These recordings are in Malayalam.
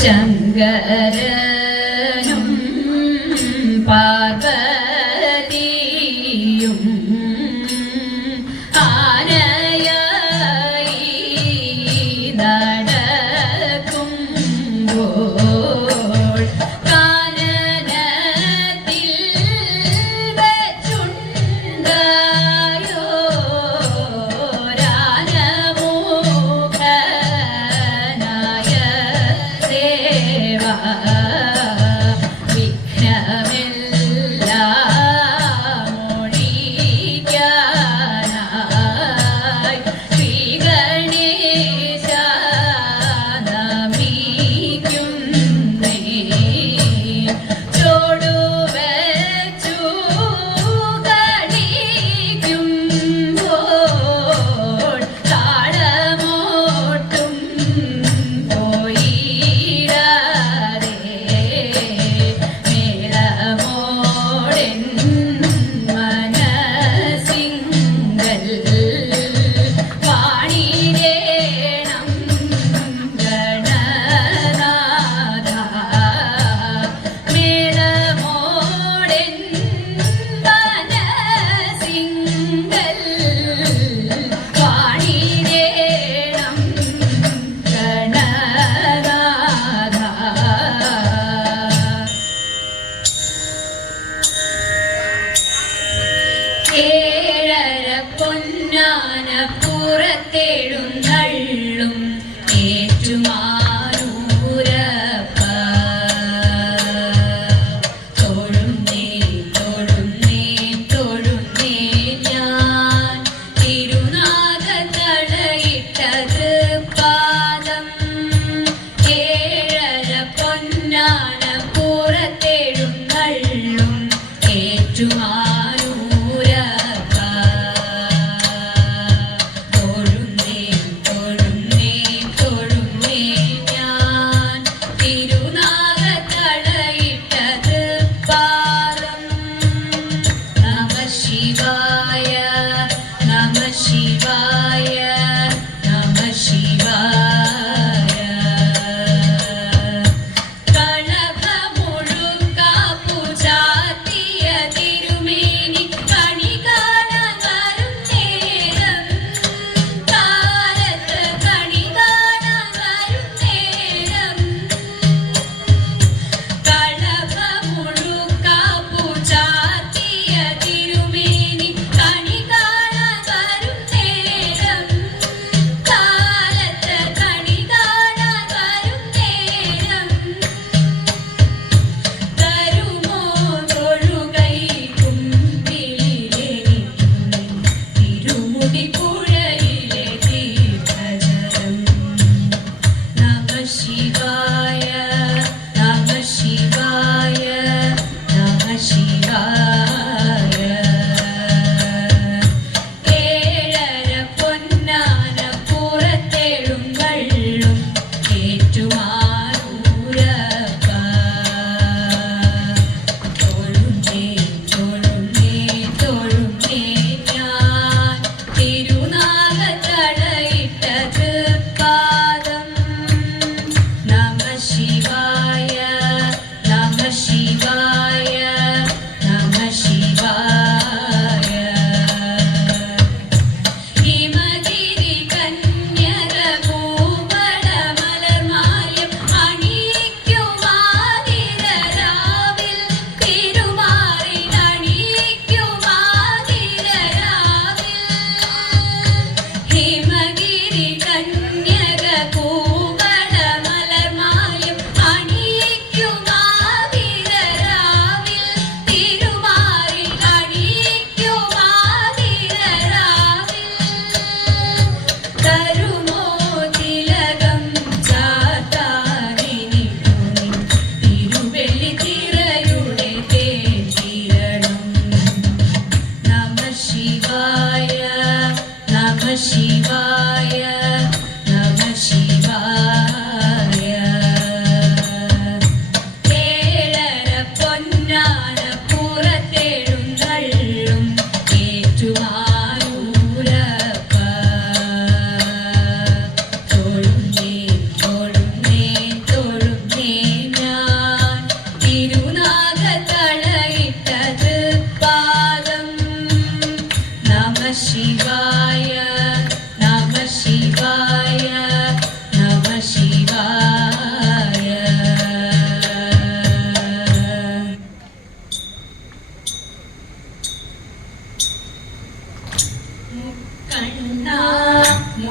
ശങ്കരനും പാർവതിയും ആനയായി നടക്കുമ്പോൾ കാനനത്തിൽ വെച്ചുണ്ടായോരാനമുഖനായ ദേവ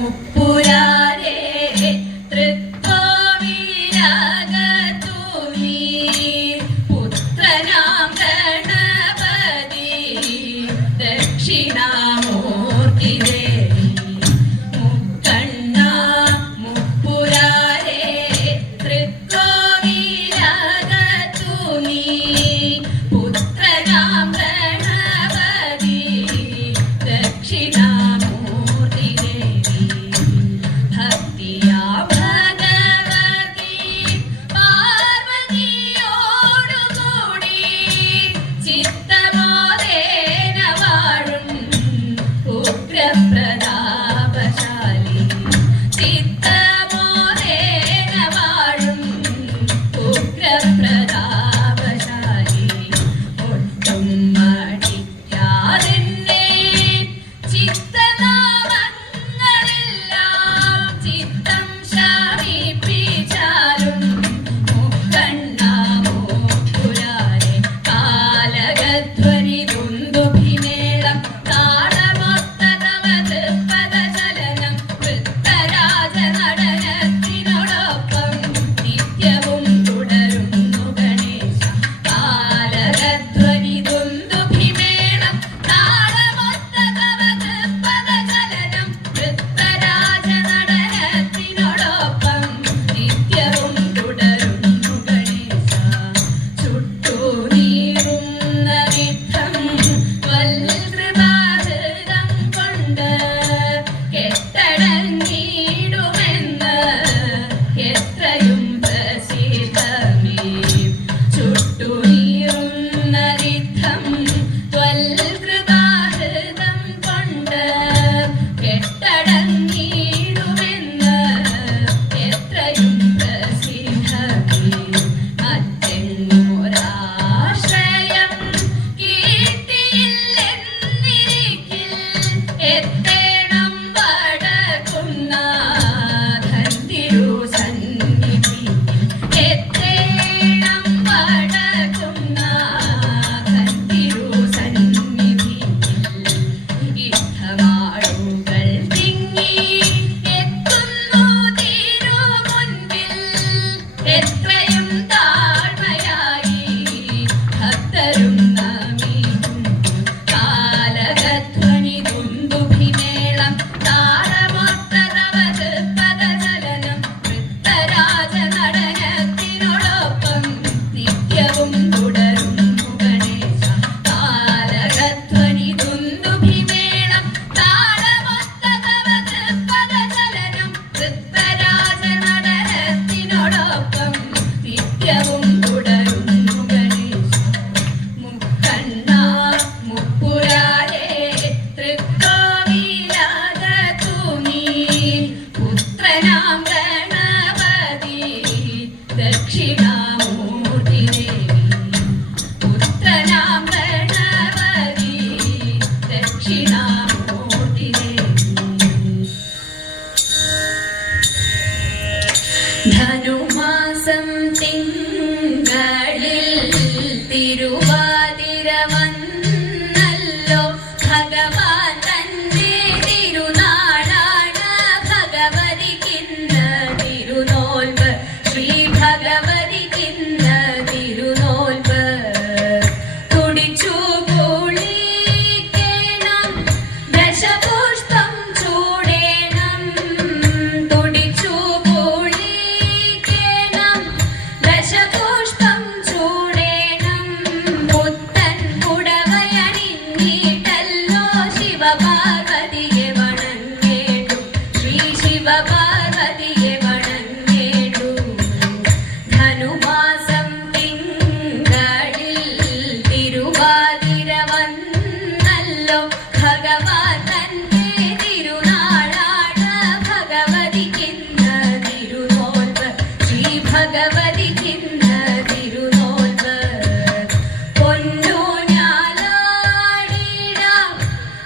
മുപ്പുരാരേ തൃക്കോവിലകത്തു നീ പുത്രനാം ഗണപതി ദക്ഷിണാമൂർത്തി ദേവി മുക്കണ്ണ മുപ്പുരാരേ തൃക്കോവിലകത്തു നീ പുത്രനാം ഗണപതി ദക്ഷിണാമൂർത്തി ദേവി ഭക്തിയാ ഭഗവതി പാർവതിയോടുകൂടി ചിത്തമോദേന വാഴും ഉഗ്രപ്രതാപശാലി ചിത്തമോദേന വാഴും ഉഗ്രപ്രതാപശാലി ഒട്ടും മടിക്കാതെന്നെ ചിത്തനാമങ്ങളെല്ലാം ചിത്തം ശമിപ്പിച്ചാലും മുക്കണ്ണ മൂപ്പുരാരെ കാലകധ്വനി ദുന്ദുഭിമേളം താളമൊത്ത തവ തൃപ്പദചലനം വൃത്തരാജ നടനത്തിനോടൊപ്പം നിത്യവും തുടരുന്നു ഗണേശ കാലകധ്വനി ദുന്ദുഭിമേളം താളമൊത്ത തവ തൃപ്പദചലനം വൃത്തരാജ നടനത്തിനോടൊപ്പം നിത്യവും തുടരുന്നു ഗണേശ ചുട്ടു നീറുന്ന വിധം വൽകൃപാഹൃതം കൊണ്ട് കെട്ടടങ്ങിയിടുമെന്ന് എത്രയും പ്രസിദ്ധമേ മറ്റെങ്ങോരാശ്രയം കിട്ടിയില്ലെന്നിരിക്കിൽ എത്തേണം വടക്കുന്നാഥൻ തിരുസന്നിധി എത്തേണം വടക്കുന്നാഥൻ തിരുസന്നിധി യുദ്ധമാടുകൾ തിങ്ങി എത്തുന്നു തിരുമുൻപിൽ എത്രയും താഴ്മയായി ഭക്തരും നമിക്കുന്നു കാലകധ്വനി ദുന്ദുഭിമേളം താളമൊത്ത തവ തൃപ്പദചലനം വൃത്തരാജ നടനത്തിനോടൊപ്പം നിത്യവും തുടരുന്നു ഗണേശ കാലകധ്വനി ദുന്ദുഭിമേളം താളമൊത്ത തവ തൃപ്പദചലനം വൃത്തരാജ നടനത്തിനോടൊപ്പം നിത്യവും തുടരുന്നു ഗണേശ മുക്കണ്ണ മുപ്പുരാരേ തൃക്കോവിലകത്തു നീ പുത്രനാം ഗണപതി ദക്ഷിണാമൂർത്തി ദേവി പുത്രനാം ഗണപതി ദക്ഷിണാമൂർത്തി ദേവി ധനുമാസം തിങ്കളിൽ തിരുവാതിര വന്നല്ലോ ഭഗവാൻ തന്റെ തിരുനാളാണ് ഭഗവതിക്കിന്ന് തിരുനോൽവ് ശ്രീ ഭഗവതിക്കിന്ന് തിരുനോൽവ് തുടിച്ചു കുളിക്കണം ദശപുഷ്പം ചൂടേണം തുടിച്ചു കുളിക്കണം ദശപുഷ്പം ചൂടേണം പുത്തൻ പുടവയണിഞ്ഞിട്ടല്ലോ ശിവപാർവതിയെ വണങ്ങേണ്ടു ശ്രീ ശിവപാർവതിയെ വണങ്ങേണ്ടു ധനുമാസം തിങ്കളിൽ തിരുവാതിര വന്നല്ലോ ഭഗവാൻ തന്റെ തിരുനാളാണ് ഭഗവതിക്കിന്ന് തിരുനോൽവ് ശ്രീ ഭഗവതിക്കിന്ന് തിരുനോൽവ് പൊന്നൂഞ്ഞാലാടിടാം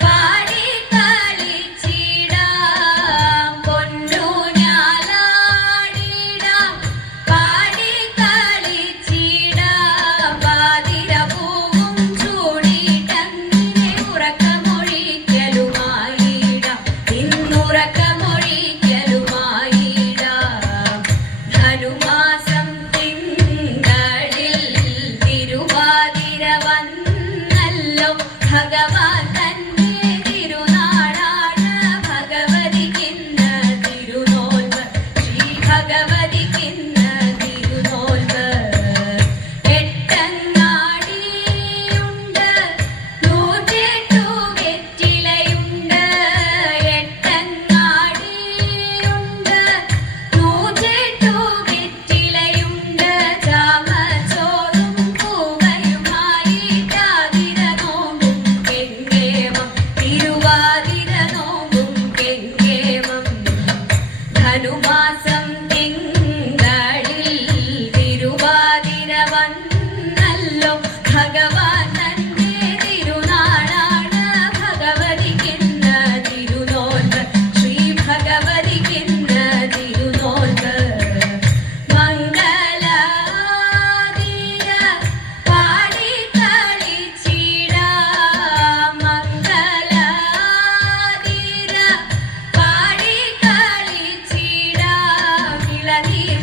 പാടി കളിച്ചിടാം പൊന്നൂഞ്ഞാലാടിടാം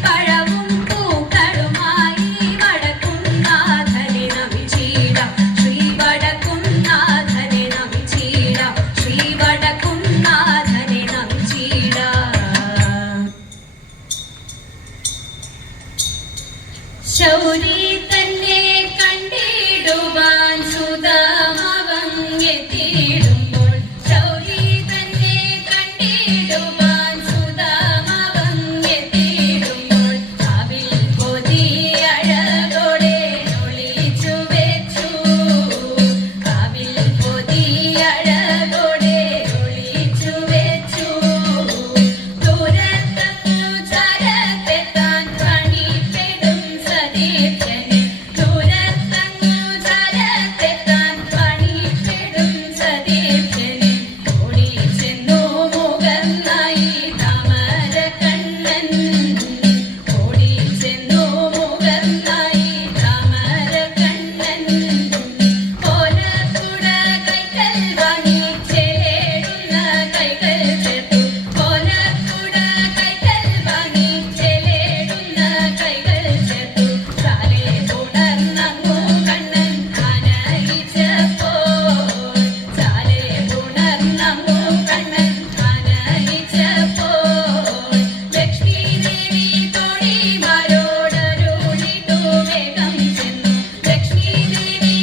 പഴവും പൂക്കളുമായി വടക്കുംനാഥനെ നമിച്ചിടാം ശ്രീ വടക്കുംനാഥനെ നമിച്ചിടാം ശ്രീ വടക്കുംനാഥനെ നമിച്ചിടാം ശൗരി തന്നെ കണ്ടിടുവാൻ സുധാമവങ്ങെത്തിയിടുമ്പോൾ ശൗരി തന്നെ കണ്ടിടുവാൻ സുധാമവങ്ങെത്തിയിടുമ്പോൾ കാവിൽ പൊതിയഴകോടെ ഒളിച്ചു വെച്ചു കാവിൽ പൊതിയഴകോടെ ഒളിച്ചു വെച്ചു ദൂരത്തങ്ങു ചരത്തെത്താൻ പണിപ്പെടും സദീപ്തനെ ദൂരത്തങ്ങു ചരത്തെത്താൻ പണിപ്പെടും സദീപ്തനെ ഓടിച്ചെന്നു മുഖന്നായി താമരക്കണ്ണൻ ഓടിച്ചെന്നു മുഖന്നായി താമരക്കണ്ണൻ കോലക്കുട കൈകൾ വാങ്ങി ചേടുന്ന കൈകൾ ചേർത്തു കോലക്കുട കൈകൾ വാങ്ങി ചേടുന്ന കൈകൾ ചേർത്തു കാലേ ഉണർന്നങ്ങു കണ്ണൻ ആനയിച്ചപ്പോൾ ചാലേ ഉണർന്നങ്ങു കണ്ണൻ ആനയിച്ചപ്പോൾ ലക്ഷ്മീദേവി തോണിമാരോടരുളിട്ടു വേഗം ചെന്നു ലക്ഷ്മീദേവി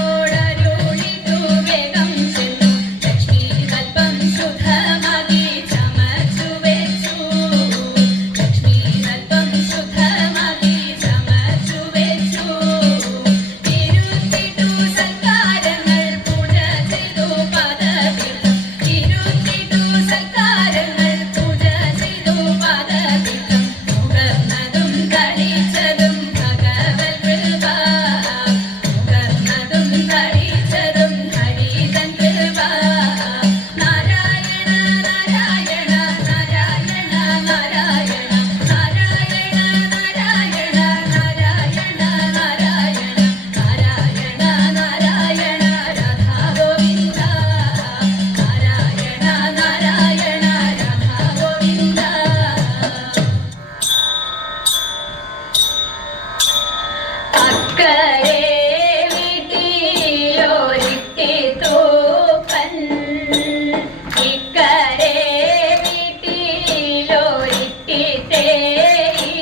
തോണിമാരോടരുളിട്ടു വേഗം ചെന്നു ലക്ഷ്മി കൽപ്പം ശുദ്ധമാക്കി ചമച്ചു വെച്ചു ലക്ഷ്മി കൽപ്പം ശുദ്ധമാക്കി ചമച്ചു വെച്ചു ഇരുത്തിട്ടു സൽക്കാരങ്ങൾ പൂജ ചെയ്തു പാദതീർത്ഥം ഇരുത്തിട്ടു സൽക്കാരങ്ങൾ പൂജ ചെയ്തു പാദതീർത്ഥം മുകർന്നതും കളിച്ചതും ഭഗവൽ കൃപ മുകർന്നതും കളിച്ചതും ഹരിതൻ കൃപ നാരായണ നാരായണ നാരായണ നാരായണ നാരായണ നാരായണ നാരായണ നാരായണ നാരായണ നാരായണ രാധാ ഗോവിന്ദ നാരായണ നാരായണ രാധാ ഗോവിന്ദ അക്കരെ വീട്ടിലൊരിത്തി തൂപ്പൻ ഇക്കരെ വീട്ടിലൊരിത്തി തേയി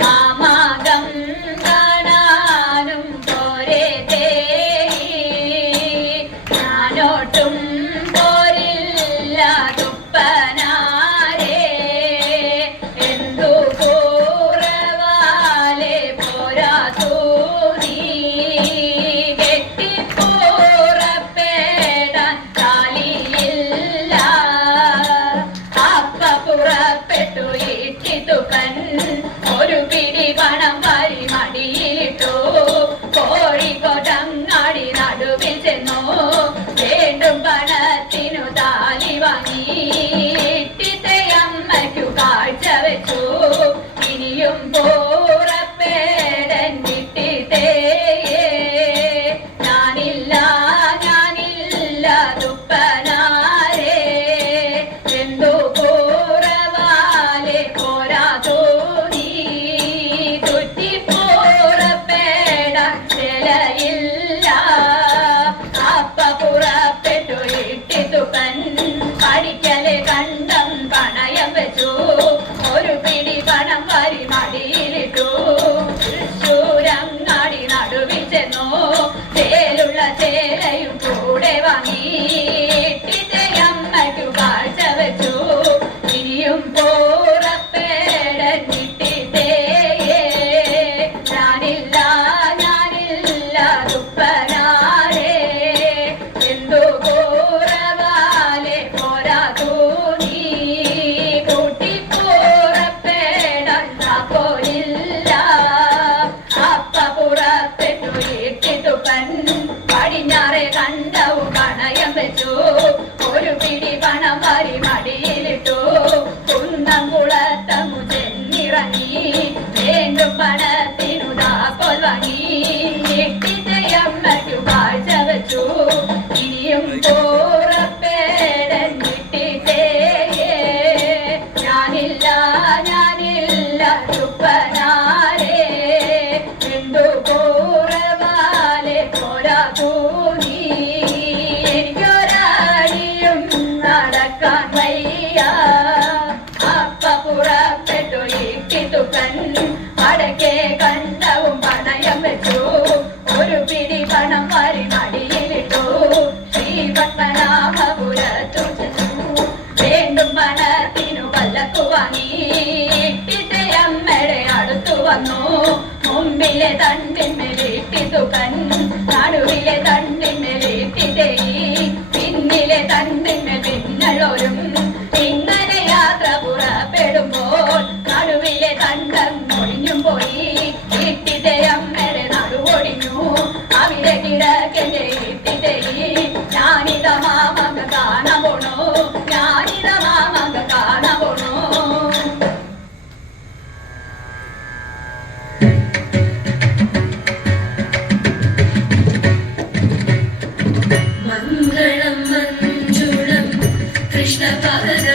മാമാകം കാണാനും പോരെ തേയി ഞാനോട്ടും പോരില്ല തുപ്പനാരേ എന്തു കൂറവാലെ പോരാ തൂതി കെട്ടിപ്പുറപ്പെടാൻ കാലിയില്ല അപ്പ പുറപ്പെട്ടു ഇട്ടിത്തുക്കൻ ഒരു പിടി പണം വാരി മടിയിട്ടു കോഴിക്കോട്ടങ്ങാടി നടുവിൽ ചെന്നു വീണ്ടും പണത്തിനു താലി വാങ്ങി ഇട്ടിത്തെ അമ്മയ്ക്കു കാഴ്ച വെച്ചു ഇനിയും പുറപ്പെടൻ ഇട്ടിത്തേ ഞാനില്ല ഞാനില്ല തുപ്പനാരേ എന്തു കൂറവാലെ പോരാ തൂതി തുറ്റിപ്പുറപ്പെടാൻ നിലയില്ല അപ്പ പുറപ്പെട്ടു ഇട്ടിത്തുക്കൻ പഠിക്കലെ നീട്ടിത്തെ അമ്മയുടെ അടുത്തു വന്നു. മുമ്പിലെ തണ്ടിന്മേലിട്ടിതു കൺ, നടുവിലെ തണ്ടിന്മേലിട്ടിതേ, പിന്നിലെ തണ്ടിന്മേൽ പിന്നളൊരും. ഇങ്ങനെ യാത്ര പുറപ്പെടുമ്പോൾ നടുവിലെ തണ്ടം ഒഴിഞ്ഞും പോയി. ഇട്ടിത്തെ അമ്മയുടെ നടുവൊടിഞ്ഞു, അവിടെ കിടക്കെന്റെ ഇട്ടിത്തേ. ഞാനിത മാമക കാണപോണോ, ഞാനിത മാമക കാണപോണോ. മംഗളം മഞ്ജുളം കൃഷ്ണപദ